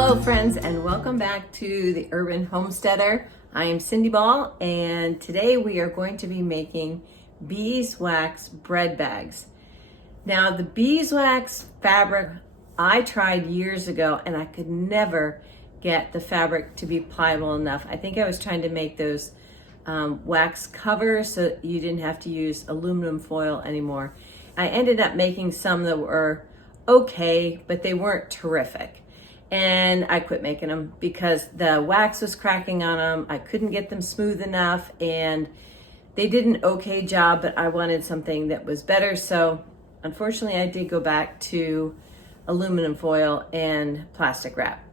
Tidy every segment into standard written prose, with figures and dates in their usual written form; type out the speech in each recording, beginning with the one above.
Hello friends, and welcome back to the Urban Homesteader. I am Cindy Ball, and today we are going to be making beeswax bread bags. Now the beeswax fabric I tried years ago, and I could never get the fabric to be pliable enough. I think I was trying to make those wax covers so you didn't have to use aluminum foil anymore. I ended up making some that were okay, but they weren't terrific. And I quit making them because the wax was cracking on them. I couldn't get them smooth enough, and they did an okay job, but I wanted something that was better. So unfortunately I did go back to aluminum foil and plastic wrap.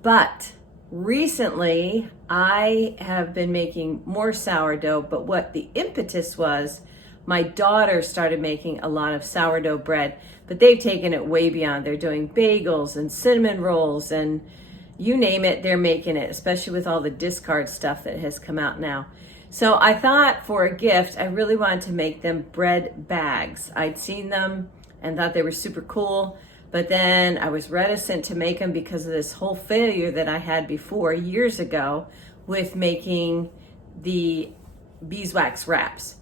But recently I have been making more sourdough, but what the impetus was, my daughter started making a lot of sourdough bread, but they've taken it way beyond. They're doing bagels and cinnamon rolls and you name it, they're making it, especially with all the discard stuff that has come out now. So I thought for a gift, I really wanted to make them bread bags. I'd seen them and thought they were super cool, but then I was reticent to make them because of this whole failure that I had before years ago with making the beeswax wraps.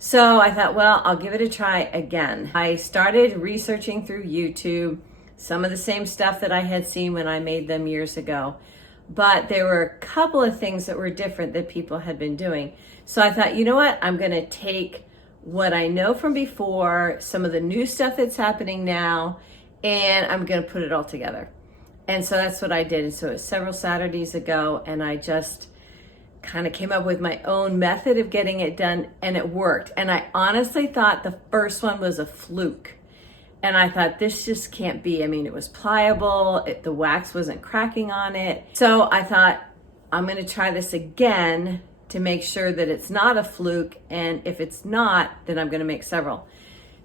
So I thought, well, I'll give it a try again. I started researching through YouTube some of the same stuff that I had seen when I made them years ago, but there were a couple of things that were different that people had been doing. So I thought, you know what? I'm gonna take what I know from before, some of the new stuff that's happening now, and I'm gonna put it all together. And so that's what I did. And so it was several Saturdays ago, and I just kind of came up with my own method of getting it done, and it worked. And I honestly thought the first one was a fluke. And I thought, this just can't be. I mean, it was pliable, the wax wasn't cracking on it. So I thought, I'm gonna try this again to make sure that it's not a fluke, and if it's not, then I'm gonna make several.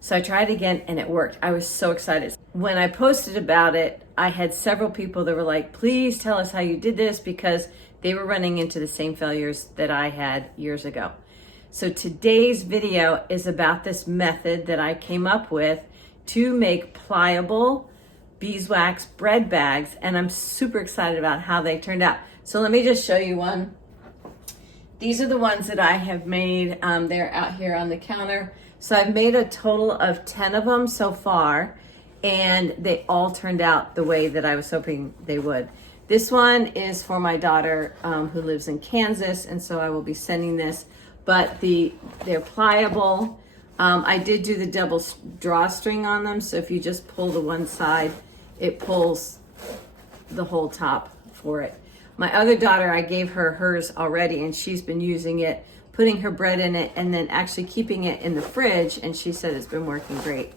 So I tried again and it worked. I was so excited. When I posted about it, I had several people that were like, please tell us how you did this, because they were running into the same failures that I had years ago. So today's video is about this method that I came up with to make pliable beeswax bread bags, and I'm super excited about how they turned out. So let me just show you one. These are the ones that I have made. They're out here on the counter. So I've made a total of 10 of them so far, and they all turned out the way that I was hoping they would. This one is for my daughter who lives in Kansas, and so I will be sending this, but they're pliable. I did do the double drawstring on them, so if you just pull the one side, it pulls the whole top for it. My other daughter, I gave her hers already, and she's been using it, putting her bread in it, and then actually keeping it in the fridge, and she said it's been working great.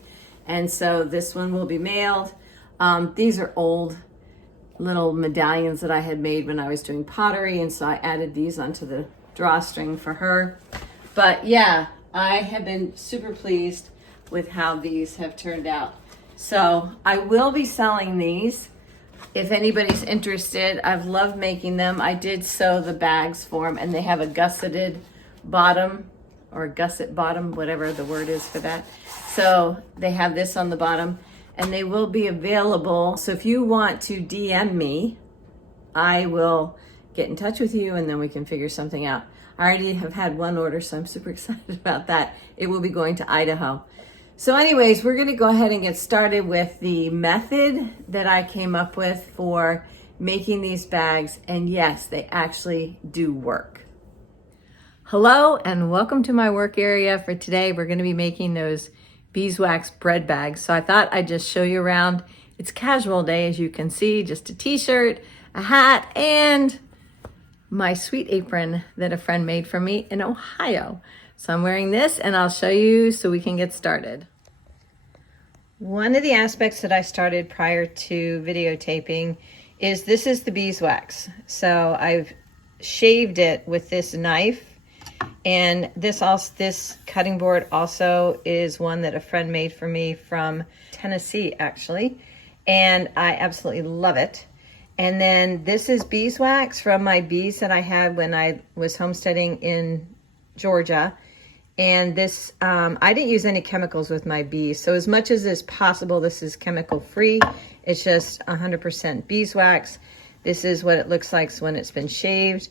And so this one will be mailed. These are old little medallions that I had made when I was doing pottery, and so I added these onto the drawstring for her. But yeah, I have been super pleased with how these have turned out. So I will be selling these if anybody's interested. I've loved making them. I did sew the bags for them, and they have a gusseted bottom, or gusset bottom, whatever the word is for that. So they have this on the bottom, and they will be available. So if you want to DM me, I will get in touch with you, and then we can figure something out. I already have had one order, so I'm super excited about that. It will be going to Idaho. So anyways, we're gonna go ahead and get started with the method that I came up with for making these bags. And yes, they actually do work. Hello, and welcome to my work area. For today, we're gonna be making those beeswax bread bags. So I thought I'd just show you around. It's casual day, as you can see, just a t-shirt, a hat, and my sweet apron that a friend made for me in Ohio. So I'm wearing this, and I'll show you so we can get started. One of the aspects that I started prior to videotaping is this is the beeswax. So I've shaved it with this knife. And this cutting board also is one that a friend made for me from Tennessee, actually. And I absolutely love it. And then this is beeswax from my bees that I had when I was homesteading in Georgia. And this, I didn't use any chemicals with my bees. So as much as is possible, this is chemical free. It's just 100% beeswax. This is what it looks like when it's been shaved.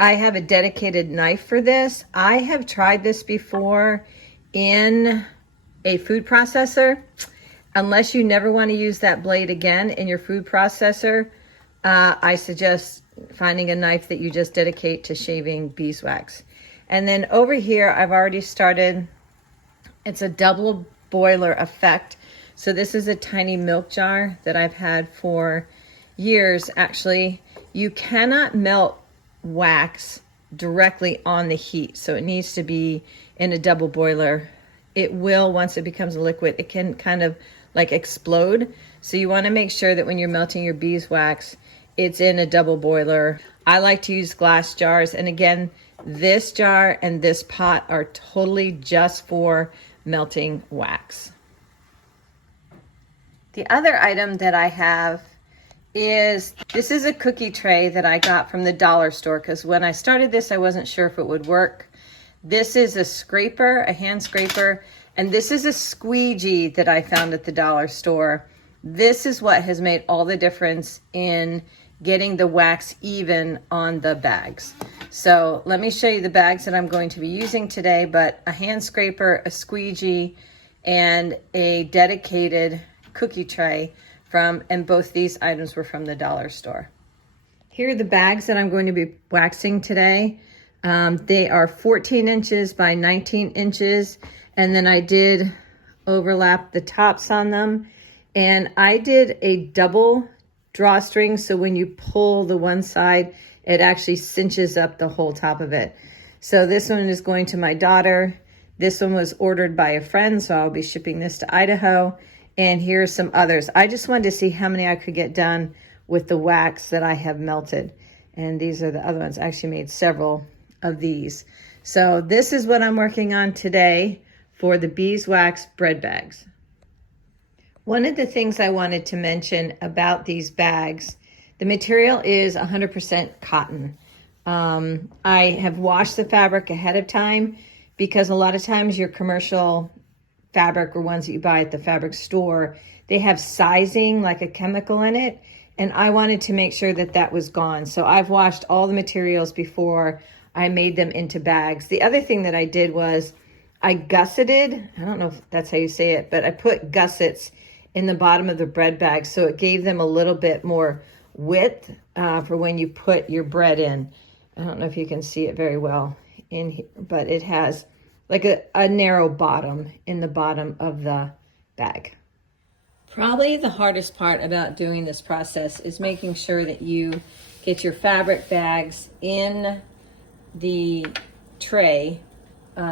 I have a dedicated knife for this. I have tried this before in a food processor. Unless you never want to use that blade again in your food processor, I suggest finding a knife that you just dedicate to shaving beeswax. And then over here, I've already started, it's a double boiler effect. So this is a tiny milk jar that I've had for years. Actually, you cannot melt wax directly on the heat. So it needs to be in a double boiler. It will, once it becomes a liquid, it can kind of like explode. So you want to make sure that when you're melting your beeswax, it's in a double boiler. I like to use glass jars. And again, this jar and this pot are totally just for melting wax. The other item that I have is, this is a cookie tray that I got from the dollar store, because when I started this, I wasn't sure if it would work. This is a scraper, a hand scraper, and this is a squeegee that I found at the dollar store. This is what has made all the difference in getting the wax even on the bags. So let me show you the bags that I'm going to be using today, but a hand scraper, a squeegee, and a dedicated cookie tray and both these items were from the dollar store. Here are the bags that I'm going to be waxing today. They are 14 inches by 19 inches. And then I did overlap the tops on them. And I did a double drawstring. So when you pull the one side, it actually cinches up the whole top of it. So this one is going to my daughter. This one was ordered by a friend, so I'll be shipping this to Idaho. And here's some others. I just wanted to see how many I could get done with the wax that I have melted. And these are the other ones. I actually made several of these. So this is what I'm working on today for the beeswax bread bags. One of the things I wanted to mention about these bags, the material is 100% cotton. I have washed the fabric ahead of time because a lot of times your commercial fabric or ones that you buy at the fabric store, they have sizing like a chemical in it. And I wanted to make sure that that was gone. So I've washed all the materials before I made them into bags. The other thing that I did was I gusseted, I don't know if that's how you say it, but I put gussets in the bottom of the bread bag. So it gave them a little bit more width for when you put your bread in. I don't know if you can see it very well in here, but it has like a narrow bottom in the bottom of the bag. Probably the hardest part about doing this process is making sure that you get your fabric bags in the tray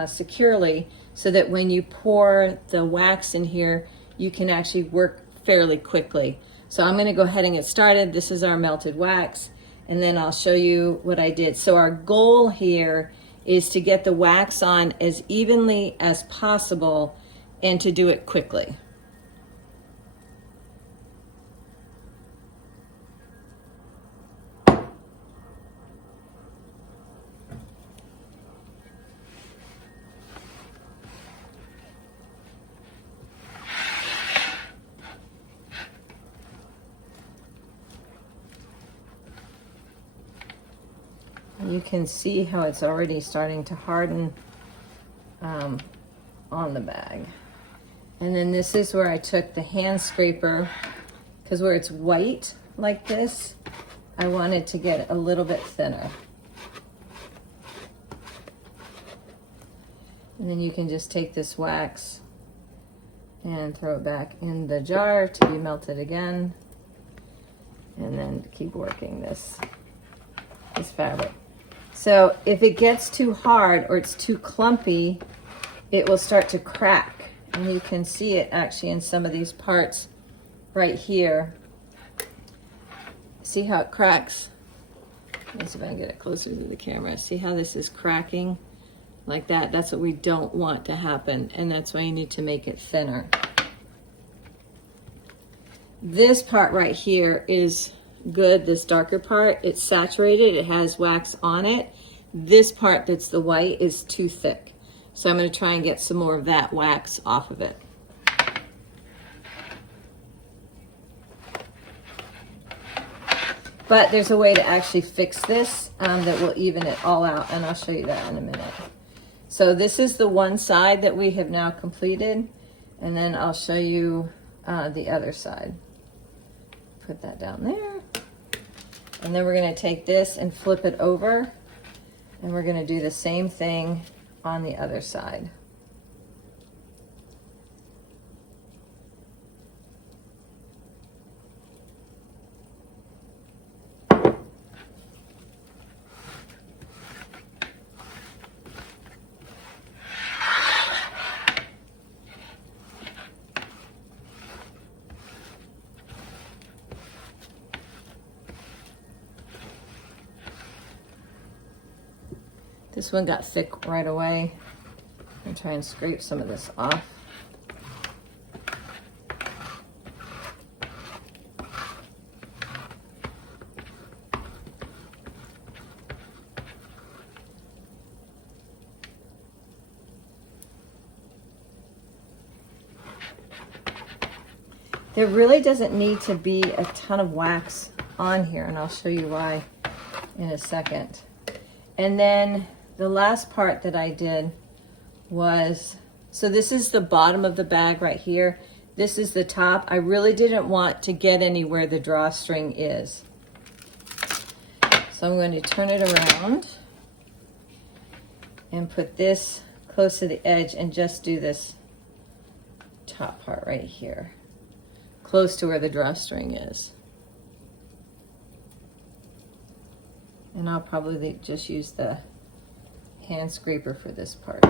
securely so that when you pour the wax in here, you can actually work fairly quickly. So I'm going to go ahead and get started. This is our melted wax, and then I'll show you what I did. So our goal here is to get the wax on as evenly as possible and to do it quickly. You can see how it's already starting to harden on the bag. And then this is where I took the hand scraper, because where it's white like this, I wanted to get it a little bit thinner. And then you can just take this wax and throw it back in the jar to be melted again. And then keep working this fabric. So if it gets too hard or it's too clumpy, it will start to crack. And you can see it actually in some of these parts right here. See how it cracks? Let's see if I can get it closer to the camera. See how this is cracking like that? That's what we don't want to happen. And that's why you need to make it thinner. This part right here is good. This darker part, it's saturated, it has wax on it. This part that's the white is too thick, so I'm going to try and get some more of that wax off of it. But there's a way to actually fix this that will even it all out, and I'll show you that in a minute. So this is the one side that we have now completed, and then I'll show you the other side. Put that down there. And then we're gonna take this and flip it over, and we're gonna do the same thing on the other side. This one got thick right away. I'm gonna try and scrape some of this off. There really doesn't need to be a ton of wax on here, and I'll show you why in a second. And then the last part that I did was, so this is the bottom of the bag right here. This is the top. I really didn't want to get anywhere the drawstring is. So I'm going to turn it around and put this close to the edge and just do this top part right here, close to where the drawstring is. And I'll probably just use the hand scraper for this part.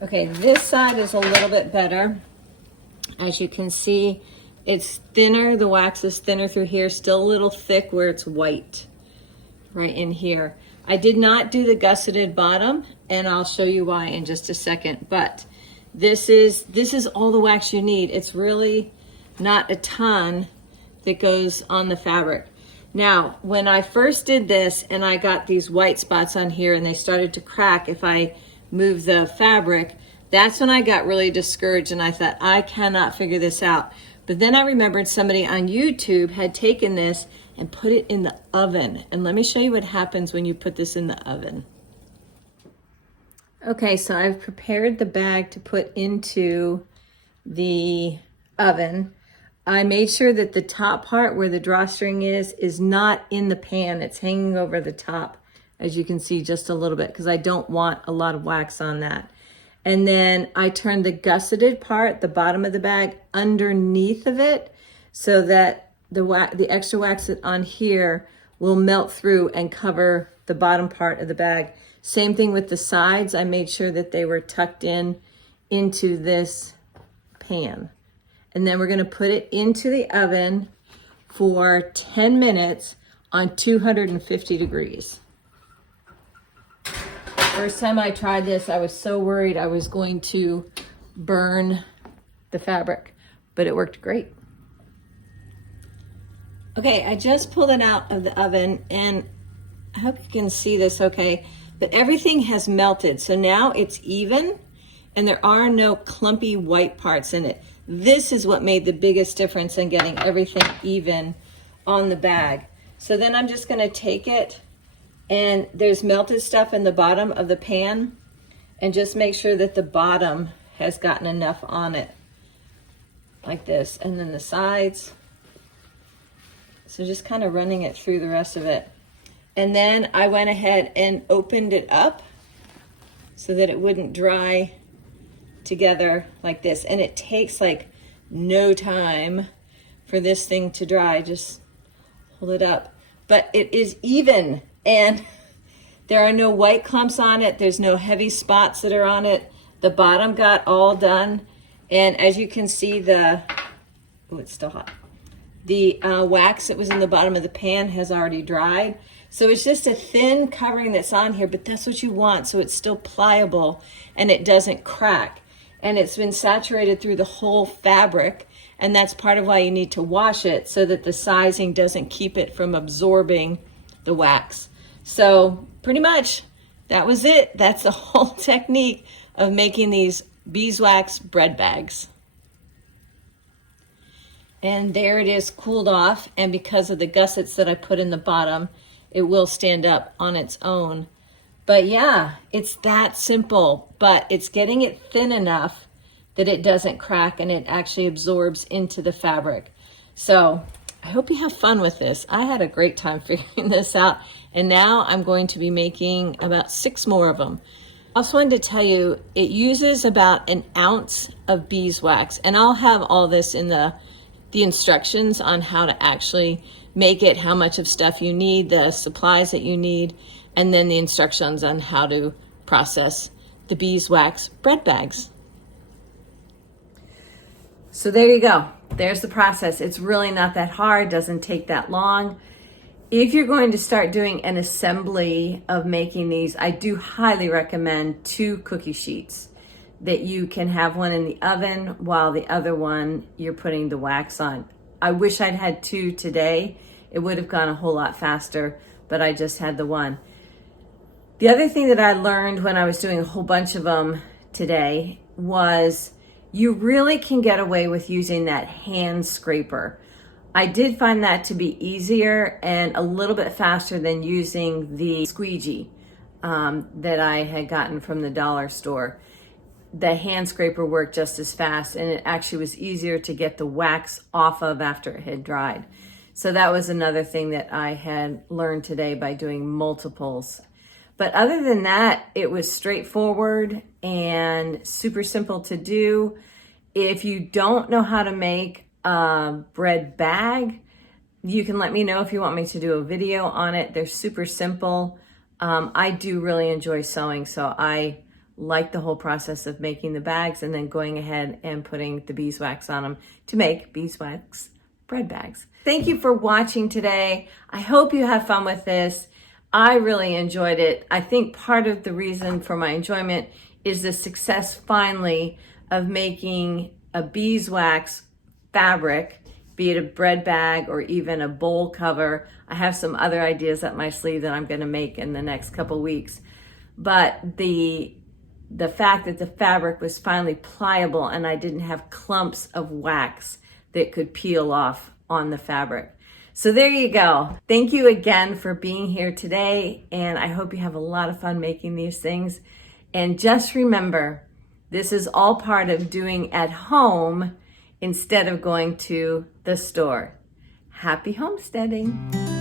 Okay, this side is a little bit better. As you can see, it's thinner, the wax is thinner through here, still a little thick where it's white, right in here. I did not do the gusseted bottom, and I'll show you why in just a second, but this is all the wax you need. It's really not a ton that goes on the fabric. Now, when I first did this and I got these white spots on here and they started to crack if I move the fabric, that's when I got really discouraged and I thought, I cannot figure this out. But then I remembered somebody on YouTube had taken this and put it in the oven. And let me show you what happens when you put this in the oven. Okay, so I've prepared the bag to put into the oven. I made sure that the top part where the drawstring is not in the pan. It's hanging over the top, as you can see, just a little bit, because I don't want a lot of wax on that. And then I turned the gusseted part, the bottom of the bag, underneath of it so that the extra wax on here will melt through and cover the bottom part of the bag. Same thing with the sides. I made sure that they were tucked in into this pan. And then we're gonna put it into the oven for 10 minutes on 250 degrees. First time I tried this, I was so worried I was going to burn the fabric, but it worked great. Okay, I just pulled it out of the oven and I hope you can see this okay, but everything has melted. So now it's even and there are no clumpy white parts in it. This is what made the biggest difference in getting everything even on the bag. So then I'm just gonna take it, and there's melted stuff in the bottom of the pan, and just make sure that the bottom has gotten enough on it, like this, and then the sides. So just kind of running it through the rest of it. And then I went ahead and opened it up so that it wouldn't dry together like this. And it takes like no time for this thing to dry. Just hold it up. But it is even, and there are no white clumps on it. There's no heavy spots that are on it. The bottom got all done. And as you can see, oh, it's still hot. The wax that was in the bottom of the pan has already dried. So it's just a thin covering that's on here, but that's what you want, so it's still pliable and it doesn't crack. and it's been saturated through the whole fabric, and that's part of why you need to wash it, so that the sizing doesn't keep it from absorbing the wax. So pretty much that was it. That's the whole technique of making these beeswax bread bags. And there it is, cooled off, and because of the gussets that I put in the bottom, it will stand up on its own. But yeah, it's that simple, but it's getting it thin enough that it doesn't crack and it actually absorbs into the fabric. So I hope you have fun with this. I had a great time figuring this out, and now I'm going to be making about 6 more of them. I also wanted to tell you, it uses about an ounce of beeswax, and I'll have all this in the instructions on how to actually make it, how much of stuff you need, the supplies that you need, and then the instructions on how to process the beeswax bread bags. So there you go. There's the process. It's really not that hard, doesn't take that long. If you're going to start doing an assembly of making these, I do highly recommend 2 cookie sheets, that you can have one in the oven while the other one you're putting the wax on. I wish I'd had 2 today. It would have gone a whole lot faster, but I just had the one. The other thing that I learned when I was doing a whole bunch of them today was you really can get away with using that hand scraper. I did find that to be easier and a little bit faster than using the Squeegee that I had gotten from the dollar store. The hand scraper worked just as fast, and it actually was easier to get the wax off of after it had dried. So that was another thing that I had learned today by doing multiples. But other than that, it was straightforward and super simple to do. If you don't know how to make a bread bag, you can let me know if you want me to do a video on it. They're super simple. I do really enjoy sewing, so I like the whole process of making the bags and then going ahead and putting the beeswax on them to make beeswax bread bags. Thank you for watching today. I hope you have fun with this. I really enjoyed it. I think part of the reason for my enjoyment is the success finally of making a beeswax fabric, be it a bread bag or even a bowl cover. I have some other ideas up my sleeve that I'm going to make in the next couple weeks. But the fact that the fabric was finally pliable and I didn't have clumps of wax that could peel off on the fabric. So there you go. Thank you again for being here today, and I hope you have a lot of fun making these things. And just remember, this is all part of doing at home instead of going to the store. Happy homesteading.